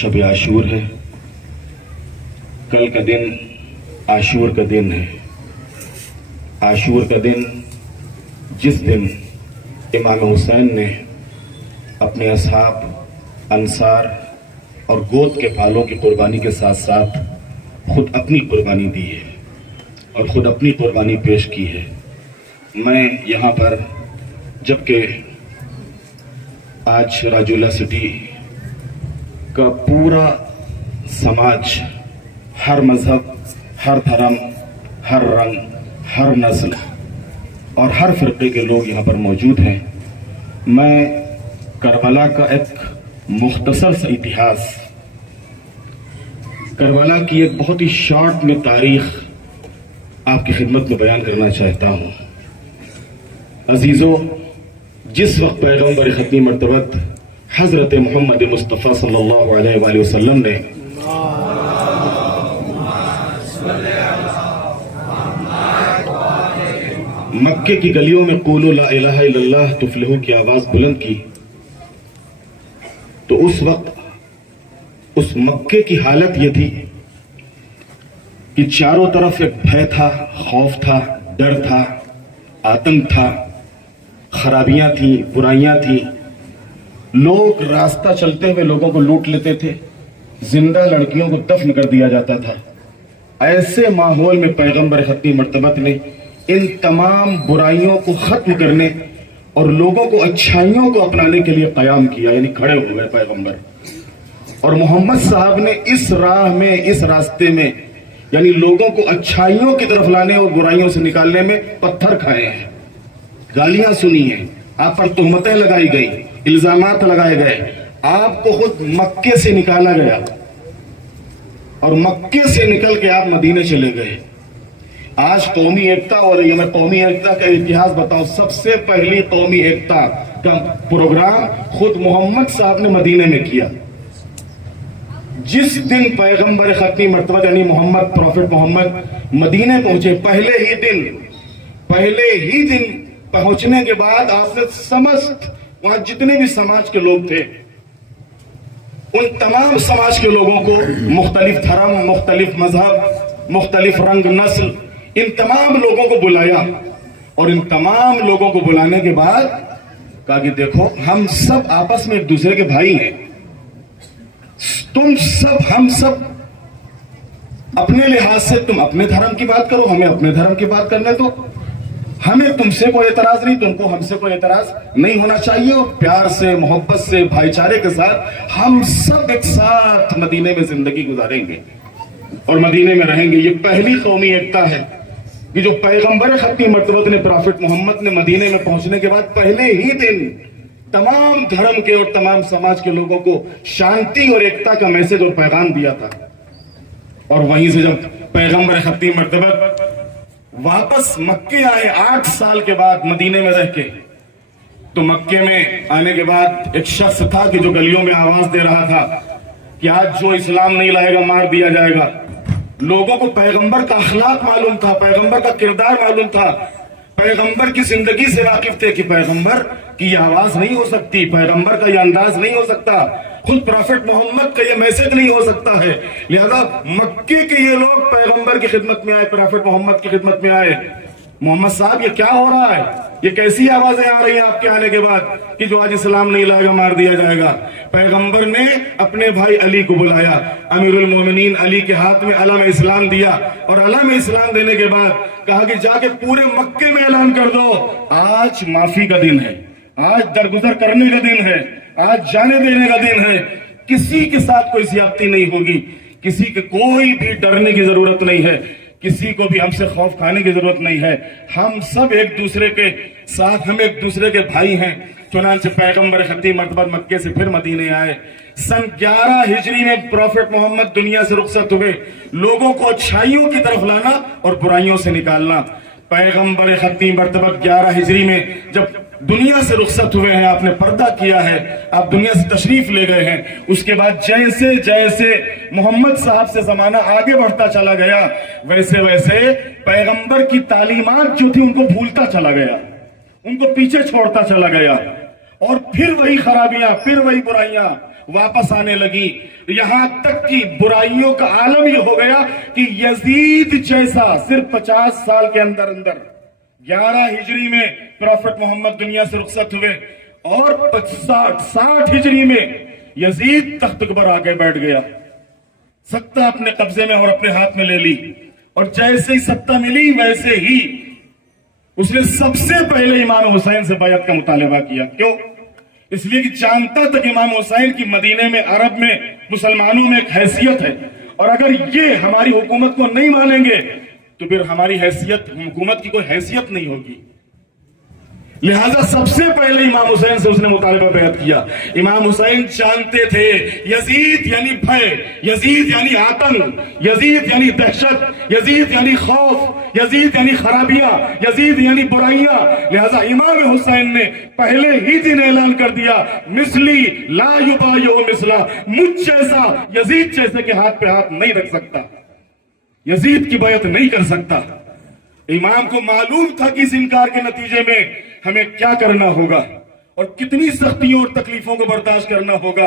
شب عاشور ہے. کل کا دن عاشور کا دن ہے. عاشور کا دن جس دن امام حسین نے اپنے اصحاب، انصار اور گود کے پھالوں کی قربانی کے ساتھ ساتھ خود اپنی قربانی دی ہے اور خود اپنی قربانی پیش کی ہے. میں یہاں پر جبکہ آج راجولہ سٹی کا پورا سماج، ہر مذہب، ہر دھرم، ہر رنگ، ہر نسل اور ہر فرقے کے لوگ یہاں پر موجود ہیں، میں کربلا کا ایک مختصر سا اتہاس، کربلا کی ایک بہت ہی شارٹ میں تاریخ آپ کی خدمت میں بیان کرنا چاہتا ہوں. عزیزو، جس وقت پیغمبر ختمی مرتبت حضرت محمد مصطفیٰ صلی اللہ علیہ وآلہ وسلم نے مکے کی گلیوں میں قولوا لا الہ الا اللہ تفلحوا کی آواز بلند کی، تو اس وقت اس مکے کی حالت یہ تھی کہ چاروں طرف ایک بھے تھا، خوف تھا، ڈر تھا، آتنک تھا، خرابیاں تھیں، برائیاں تھیں. لوگ راستہ چلتے ہوئے لوگوں کو لوٹ لیتے تھے، زندہ لڑکیوں کو دفن کر دیا جاتا تھا. ایسے ماحول میں پیغمبر ختمی مرتبت نے ان تمام برائیوں کو ختم کرنے اور لوگوں کو اچھائیوں کو اپنانے کے لیے قیام کیا، یعنی کھڑے ہو گئے پیغمبر. اور محمد صاحب نے اس راہ میں، اس راستے میں، یعنی لوگوں کو اچھائیوں کی طرف لانے اور برائیوں سے نکالنے میں پتھر کھائے ہیں، گالیاں سنی ہیں، آپ پر تہمتیں لگائی گئی، الزامات لگائے گئے، آپ کو خود مکے سے نکالا گیا اور مکے سے نکل کے آپ مدینے چلے گئے. آج قومی ایکتا، اور یہ میں قومی ایکتا کا اتہاس بتاؤں، سب سے پہلی قومی ایکتا کا پروگرام خود محمد صاحب نے مدینے میں کیا. جس دن پیغمبر ختمی مرتبہ یعنی محمد، پروفٹ محمد مدینے پہنچے، پہلے ہی دن پہنچنے کے بعد آپ نے سمست وہاں جتنے بھی سماج کے لوگ تھے ان تمام سماج کے لوگوں کو، مختلف دھرم، مختلف مذہب، مختلف رنگ، نسل، ان تمام لوگوں کو بلایا. اور ان تمام لوگوں کو بلانے کے بعد کہا کہ دیکھو، ہم سب آپس میں ایک دوسرے کے بھائی ہیں، ہم سب اپنے لحاظ سے، تم اپنے دھرم کی بات کرو، ہمیں اپنے دھرم کی بات کرنے دو، ہمیں تم سے کوئی اعتراض نہیں، تم کو ہم سے کوئی اعتراض نہیں ہونا چاہیے، اور پیار سے، محبت سے، بھائی چارے کے ساتھ ہم سب ایک ساتھ مدینے میں زندگی گزاریں گے اور مدینے میں رہیں گے. یہ پہلی قومی ایکتا ہے کہ جو پیغمبر ختمی مرتبت نے، پروفٹ محمد نے مدینے میں پہنچنے کے بعد پہلے ہی دن تمام دھرم کے اور تمام سماج کے لوگوں کو شانتی اور ایکتا کا میسج اور پیغام دیا تھا. اور وہیں سے جب پیغمبر ختمی مرتبت واپس مکے آئے 8 سال کے بعد مدینے میں رہ کے، تو مکے میں آنے کے بعد ایک شخص تھا کہ جو گلیوں میں آواز دے رہا تھا کہ آج جو اسلام نہیں لائے گا مار دیا جائے گا. لوگوں کو پیغمبر کا اخلاق معلوم تھا، پیغمبر کا کردار معلوم تھا، پیغمبر کی زندگی سے واقف تھے کہ پیغمبر کی یہ آواز نہیں ہو سکتی، پیغمبر کا یہ انداز نہیں ہو سکتا، خود پروفٹ محمد کا یہ میسج نہیں ہو سکتا ہے. لہذا مکے کے یہ لوگ پیغمبر کی خدمت میں آئے، پروفٹ محمد کی خدمت میں آئے. محمد صاحب، یہ کیا ہو رہا ہے؟ یہ کیسی آوازیں آ رہی ہیں آپ کے آنے کے بعد کہ جو آج اسلام نہیں لائے گا مار دیا جائے گا؟ پیغمبر نے اپنے بھائی علی کو بلایا، امیر المومنین علی کے ہاتھ میں علم اسلام دیا، اور علم اسلام دینے کے بعد کہا کہ جا کے پورے مکے میں اعلان کر دو، آج معافی کا دن ہے، آج درگزر کرنے کا دن ہے، آج جانے دینے کا دن ہے، کسی کے ساتھ کوئی زیادتی نہیں ہوگی، کسی کے کوئی بھی ڈرنے کی ضرورت نہیں ہے، کسی کو بھی ہم سے خوف کھانے کی ضرورت نہیں ہے، ہم سب ایک دوسرے کے ساتھ، ہم ایک دوسرے کے بھائی ہیں. چنانچہ پیغمبر ختمی مرتبہ مکے سے پھر مدینے آئے. سن 11 ہجری میں پروفٹ محمد دنیا سے رخصت ہوئے. لوگوں کو اچھائیوں کی طرف لانا اور برائیوں سے نکالنا. پیغمبر ختمی مرتبہ 11 ہجری میں جب دنیا سے رخصت ہوئے ہیں، آپ نے پردہ کیا ہے، آپ دنیا سے تشریف لے گئے ہیں، اس کے بعد جیسے جیسے محمد صاحب سے زمانہ آگے بڑھتا چلا گیا، ویسے ویسے پیغمبر کی تعلیمات جو تھی ان کو بھولتا چلا گیا، ان کو پیچھے چھوڑتا چلا گیا، اور پھر وہی خرابیاں، پھر وہی برائیاں، واپس آنے لگی. یہاں تک کہ برائیوں کا عالم یہ ہو گیا کہ یزید جیسا صرف 50 سال کے اندر 11 ہجری میں پروفٹ محمد دنیا سے رخصت ہوئے اور 60 ہجری میں یزید تخت پر آ کے بیٹھ گیا. ستا اپنے قبضے میں اور اپنے ہاتھ میں لے لی, اور جیسے ہی ستا ملی ویسے ہی اس نے سب سے پہلے امام حسین سے بیعت کا مطالبہ کیا. کیوں؟ اس لیے کہ جانتا تھا کہ امام حسین کی مدینے میں, عرب میں, مسلمانوں میں ایک حیثیت ہے, اور اگر یہ ہماری حکومت کو نہیں مانیں گے تو پھر ہماری حکومت کی کوئی حیثیت نہیں ہوگی. لہذا سب سے پہلے امام حسین سے اس نے مطالبہ بیعت کیا. امام حسین جانتے تھے یزید یعنی بھے, یزید یعنی آتنک, یزید یعنی دہشت, یزید یعنی خوف, یزید یعنی خرابیاں, یزید یعنی برائیاں. لہذا امام حسین نے پہلے ہی دن اعلان کر دیا, مثلی لا یبایع مثلا, مجھ جیسا یزید جیسے کے ہاتھ پہ ہاتھ نہیں رکھ سکتا, یزید کی بیعت نہیں کر سکتا. امام کو معلوم تھا کہ اس انکار کے نتیجے میں ہمیں کیا کرنا ہوگا اور کتنی سختیوں اور تکلیفوں کو برداشت کرنا ہوگا.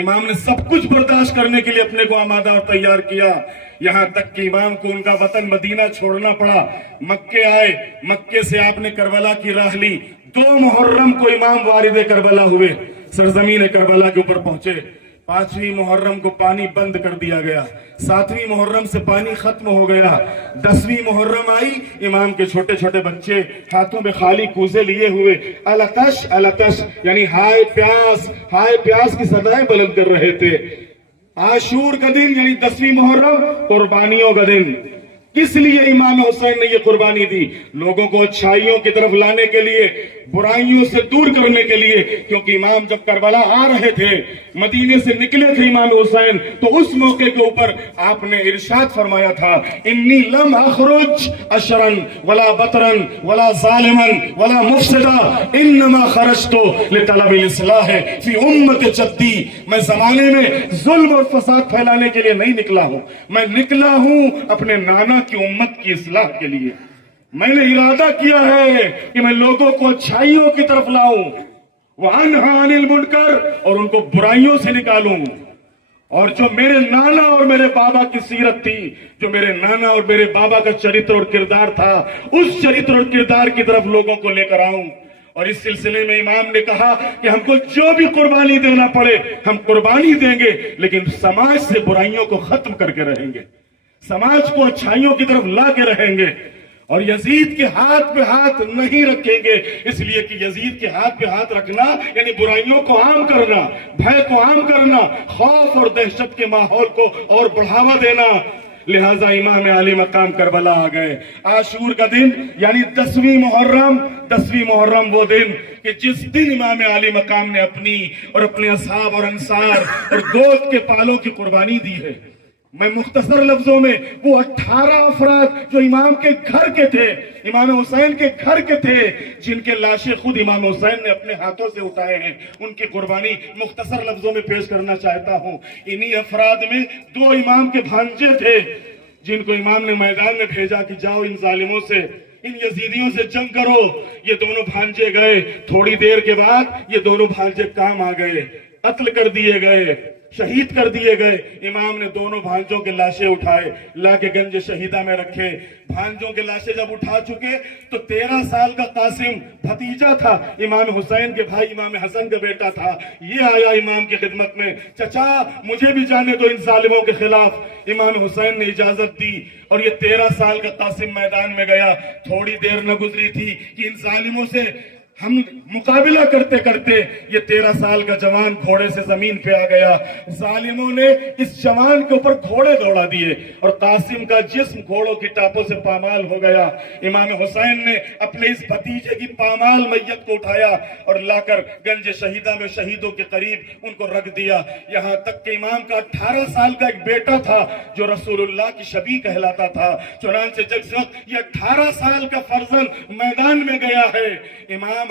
امام نے سب کچھ برداشت کرنے کے لیے اپنے کو آمادہ اور تیار کیا, یہاں تک کہ امام کو ان کا وطن مدینہ چھوڑنا پڑا. مکے آئے, مکے سے آپ نے کربلا کی راہ لی. 2 محرم کو امام وارد کربلا ہوئے, سرزمین کربلا کے اوپر پہنچے. 5ویں محرم کو پانی بند کر دیا گیا, 7ویں محرم سے پانی ختم ہو گیا. 10ویں محرم آئی, امام کے چھوٹے چھوٹے بچے ہاتھوں میں خالی کوزے لیے ہوئے الاتش الاتش یعنی ہائے پیاس, ہائے پیاس کی صدائیں بلند کر رہے تھے. عاشور کا دن یعنی 10ویں محرم قربانیوں کا دن. کس لیے امام حسین نے یہ قربانی دی؟ لوگوں کو اچھائیوں کی طرف لانے کے لیے, برائیوں سے دور کرنے کے لیے. کیونکہ امام جب کربلا آ رہے تھے, مدینے سے نکلے تھے امام حسین, تو اس موقع کے اوپر آپ نے ارشاد فرمایا تھا, انی لم اخرج اشرن ولا بطرن ولا ظالما ولا مفسدا انما خرجت لطلب الاصلاح فی امت جدی. میں زمانے میں ظلم اور فساد پھیلانے کے لیے نہیں نکلا ہوں, میں نکلا ہوں اپنے نانا کی امت کی اصلاح کے لیے. میں نے ارادہ کیا ہے کہ میں لوگوں کو اچھائیوں کی طرف لاؤں, وَأَنْهَا عَنِ الْمُنْكَرِ, اور ان کو برائیوں سے نکالوں. اور جو میرے نانا اور میرے بابا کی سیرت تھی, جو میرے نانا اور میرے بابا کا چرتر اور کردار تھا, اس چرتر اور کردار کی طرف لوگوں کو لے کر آؤں. اور اس سلسلے میں امام نے کہا کہ ہم کو جو بھی قربانی دینا پڑے ہم قربانی دیں گے, لیکن سماج سے برائیوں کو ختم کر کے رہیں گے, سماج کو اچھائیوں کی طرف لا کے رہیں گے, اور یزید کے ہاتھ پہ ہاتھ نہیں رکھیں گے. اس لیے کہ یزید کے ہاتھ پہ ہاتھ رکھنا یعنی برائیوں کو عام کرنا, بھے کو عام کرنا, خوف اور دہشت کے ماحول کو اور بڑھاوا دینا. لہذا امام علی مقام کربلا آ گئے. عاشور کا دن یعنی 10ویں محرم وہ دن کہ جس دن امام علی مقام نے اپنی اور اپنے اصحاب اور انصار اور گوت کے پالوں کی قربانی دی ہے. میں مختصر لفظوں میں وہ 18 افراد جو امام کے گھر کے تھے, امام حسین کے گھر کے تھے, جن کے لاشیں خود امام حسین نے اپنے ہاتھوں سے اٹھائے ہیں, ان کی قربانی مختصر لفظوں میں پیش کرنا چاہتا ہوں. انہی افراد میں 2 امام کے بھانجے تھے جن کو امام نے میدان میں بھیجا کہ جاؤ ان ظالموں سے, ان یزیدیوں سے جنگ کرو. یہ دونوں بھانجے گئے, تھوڑی دیر کے بعد یہ دونوں بھانجے کام آ گئے, قتل کر دیے گئے, شہید کر دیے گئے. امام نے دونوں بھانجوں کے لاشیں اٹھائے, لا کے گنج شہیدہ میں رکھے. بھانجوں کے لاشیں جب اٹھا چکے تو 13 سال کا قاسم بھتیجا تھا, امام حسین کے بھائی امام حسن کا بیٹا تھا, یہ آیا امام کی خدمت میں, چچا مجھے بھی جانے دو ان ظالموں کے خلاف. امام حسین نے اجازت دی اور یہ 13 سال کا قاسم میدان میں گیا. تھوڑی دیر نہ گزری تھی کہ ان ظالموں سے ہم مقابلہ کرتے کرتے یہ 13 سال کا جوان گھوڑے سے زمین پہ آ گیا. ظالموں نے اس جوان کے اوپر گھوڑے دوڑا دیے اور قاسم کا جسم گھوڑوں کی ٹاپوں سے پامال ہو گیا. امام حسین نے اپنے اس بھتیجے کی پامال میت کو اٹھایا اور لا کر گنج شہیدہ میں شہیدوں کے قریب ان کو رکھ دیا. یہاں تک کہ امام کا 18 سال کا ایک بیٹا تھا جو رسول اللہ کی شبیہ کہلاتا تھا. چنانچہ جب یہ 18 سال کا فرزند میدان میں گیا ہے, امام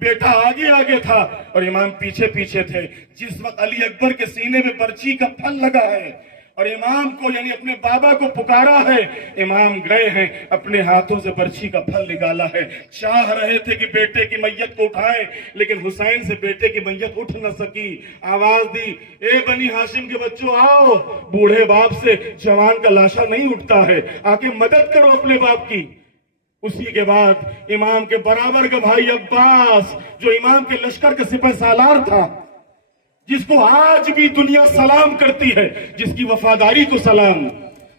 بیٹا آگے تھا اور امام پیچھے تھے. جس وقت علی اکبر کے سینے میں برچی کا پھل لگا ہے, اور امام کو یعنی اپنے بابا کو پکارا ہے. امام گئے ہیں, اپنے ہاتھوں سے برچھی کا پھل نکالا ہے, چاہ رہے تھے کہ بیٹے کی میت کو اٹھائیں, لیکن حسین سے بیٹے کی میت اٹھ نہ سکی. آواز دی, اے بنی ہاشم کے بچوں آؤ, بوڑھے باپ سے جوان کا لاشا نہیں اٹھتا ہے, آ کے مدد کرو اپنے باپ کی. اسی کے بعد امام کے برابر کا بھائی عباس, جو امام کے لشکر کا سپہ سالار تھا, جس کو آج بھی دنیا سلام کرتی ہے, جس کی وفاداری کو سلام,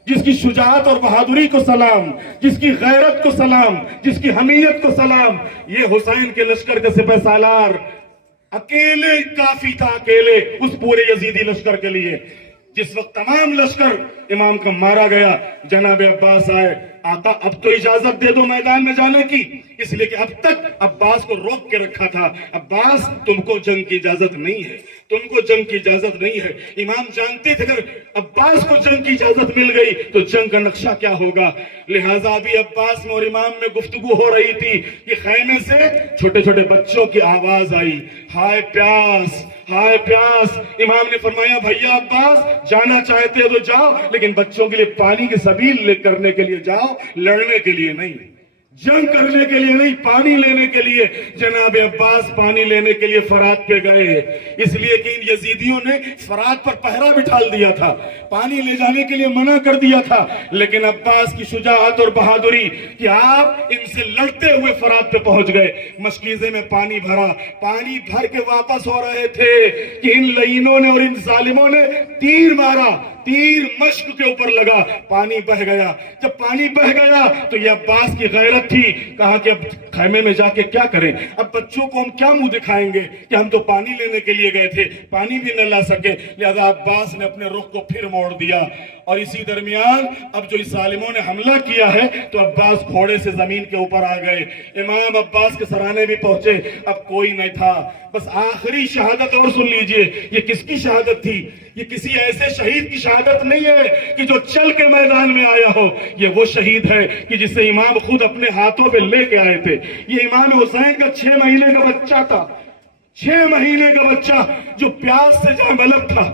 جس کی شجاعت اور بہادری کو سلام, جس کی غیرت کو سلام, جس کی حمیت کو سلام, یہ حسین کے لشکر کا سپہ سالار اکیلے کافی تھا, اکیلے اس پورے یزیدی لشکر کے لیے. جس وقت تمام لشکر امام کا مارا گیا, جناب عباس آئے, آقا اب تو اجازت دے دو میدان میں جانے کی, اس لیے کہ اب تک عباس کو روک کے رکھا تھا. عباس تم کو جنگ کی اجازت نہیں ہے, تم کو جنگ کی اجازت نہیں ہے. امام جانتے تھے اگر عباس کو جنگ کی اجازت مل گئی تو جنگ کا نقشہ کیا ہوگا. لہٰذا ابھی عباس میں اور امام میں گفتگو ہو رہی تھی کہ خیمے سے چھوٹے چھوٹے بچوں کی آواز آئی, ہائے پیاس, ہائے پیاس. امام نے فرمایا بھیا عباس جانا چاہتے ہو تو جاؤ, لیکن بچوں کے لیے پانی کی سبیل کرنے کے لیے جاؤ, لڑنے کے لیے نہیں, جنگ کرنے کے لیے نہیں, پانی لینے کے لیے. جناب عباس پانی لینے کے لیے فرات پہ گئے, اس لیے کہ ان یزیدیوں نے فرات پر پہرا بٹھال دیا تھا, پانی لے جانے کے لیے منع کر دیا تھا. لیکن عباس کی شجاعت اور بہادری کہ آپ ان سے لڑتے ہوئے فرات پہ پہنچ گئے, مشکیزے میں پانی بھرا, پانی بھر کے واپس ہو رہے تھے کہ ان لعینوں نے اور ان ظالموں نے تیر مارا, تیر مشک کے اوپر لگا, پانی بہ گیا. جب پانی بہ گیا تو یہ عباس کی غیرت تھی, کہا کہ اب خیمے میں جا کے کیا کریں, اب بچوں کو ہم کیا منہ دکھائیں گے کہ ہم تو پانی لینے کے لیے گئے تھے, پانی بھی نہ لا سکے. لہذا عباس نے اپنے رخ کو پھر موڑ دیا. اور اسی درمیان اب جو اس ظالموں نے حملہ کیا ہے تو عباس گھوڑے سے زمین کے اوپر آ گئے. امام عباس کے سرانے بھی پہنچے, اب کوئی نہیں تھا. بس آخری شہادت اور سن لیجئے, یہ کس کی شہادت تھی, یہ کسی ایسے شہید کی شہادت نہیں ہے کہ جو چل کے میدان میں آیا ہو, یہ وہ شہید ہے کہ جسے امام خود اپنے ہاتھوں پہ لے کے آئے تھے. یہ امام حسین کا 6 مہینے کا بچہ تھا, 6 مہینے کا بچہ جو پیاس سے جاں بلب تھا,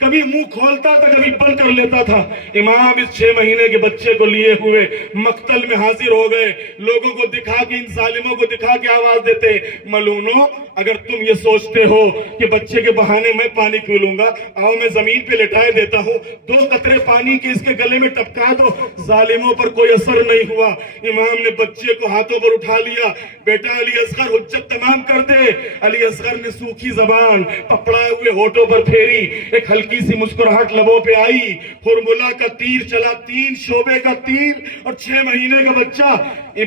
کبھی منہ کھولتا تھا کبھی بند کر لیتا تھا. امام اس 6 مہینے کے بچے کو لیے ہوئے مقتل میں حاضر ہو گئے. لوگوں کو دکھا کے, ان ظالموں کو دکھا کے آواز دیتے, ملونو اگر تم یہ سوچتے ہو کہ بچے کے بہانے میں پانی پی لوں گا, آؤ میں زمین پہ لٹائے دیتا ہوں, 2 قطرے پانی کے اس کے گلے میں ٹپکا دو. ظالموں پر کوئی اثر نہیں ہوا. امام نے بچے کو ہاتھوں پر اٹھا لیا, بیٹا علی اصغر حجت تمام کر دے. علی اصغر نے سوکھی زبان پپڑائے ہوئے ہونٹوں پر پھیری, ایک ہلکی سی مسکراہٹ لبوں پہ آئی. فارمولا کا تیر چلا, 3 شعبے کا تیر, اور 6 مہینے کا بچہ.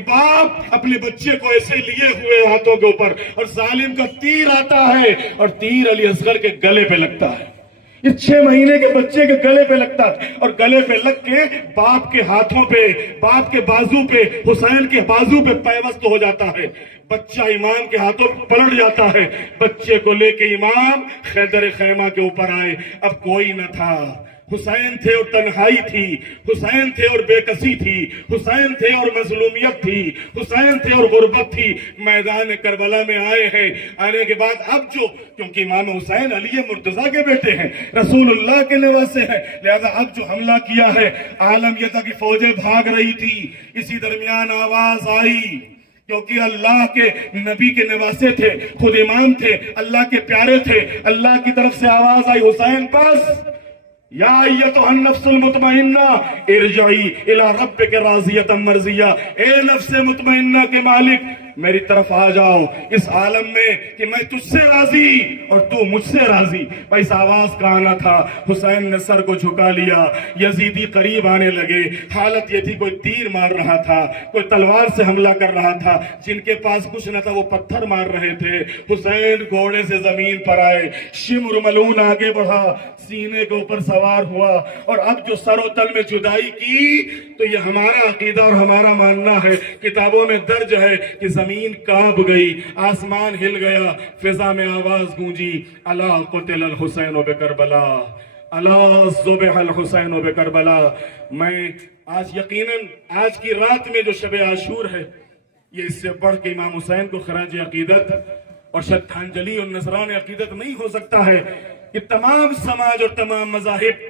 باپ اپنے بچے کو ایسے لیے ہوئے ہاتھوں کے اوپر, اور ظالم کا تیر آتا ہے اور تیر علی اصغر کے گلے پہ لگتا ہے. اس 6 مہینے کے بچے کے گلے پہ لگتا ہے, اور گلے پہ لگ کے باپ کے ہاتھوں پہ, باپ کے بازو پہ, حسین کے بازو پہ پیوست ہو جاتا ہے. بچہ امام کے ہاتھوں پلٹ جاتا ہے. بچے کو لے کے امام خیدر خیمہ کے اوپر آئے. اب کوئی نہ تھا, حسین تھے اور تنہائی تھی, حسین تھے اور بے کسی تھی, حسین تھے اور مظلومیت تھی, حسین تھے اور غربت تھی. میدان کربلا میں آئے ہیں. آنے کے بعد اب جو, کیونکہ امام حسین علی مرتضیٰ کے بیٹے ہیں, رسول اللہ کے نواسے ہیں, لہذا اب جو حملہ کیا ہے, عالم یہ تھا کہ فوجیں بھاگ رہی تھی. اسی درمیان آواز آئی, کیونکہ اللہ کے نبی کے نواسے تھے, خود امام تھے, اللہ کے پیارے تھے. اللہ کی طرف سے آواز آئی, حسین بس, یا ایتھا النفس المطمئنہ ارجعی الی ربک راضیۃ مرضیہ. اے نفس مطمئنہ کے مالک, میری طرف آ جاؤ اس عالم میں کہ میں تجھ سے راضی اور تو مجھ سے راضی. اس آواز کا آنا تھا. حسین نے سر کو جھکا لیا. یزیدی قریب آنے لگے. حالت یہ تھی, کوئی تیر مار رہا تھا, کوئی تلوار سے حملہ کر رہا تھا, جن کے پاس کچھ نہ تھا وہ پتھر مار رہے تھے. حسین گھوڑے سے زمین پر آئے, شمر ملون آگے بڑھا, سینے کے اوپر سوار ہوا, اور اب جو سر و تن میں جدائی کی تو یہ ہمارا عقیدہ اور ہمارا ماننا ہے, کتابوں میں درج ہے کہ زمین کانپ گئی, آسمان ہل گیا, فضا میں آواز گونجی, الا قتل الحسین بکربلا, الا ذبح الحسین بکربلا. میں آج یقیناً آج کی رات میں جو شب عاشور ہے, یہ اس سے بڑھ کے امام حسین کو خراج عقیدت اور شرطانجلی اور نذران عقیدت نہیں ہو سکتا ہے. کہ تمام سماج اور تمام مذاہب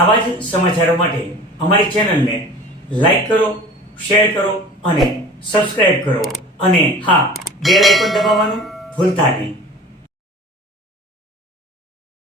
આવા જ સમાચારો માટે અમારી ચેનલને લાઈક કરો, શેર કરો અને સબસ્ક્રાઇબ કરો અને હા, બેલ આઇકોન દબાવવાનું ભૂલતા નહીં।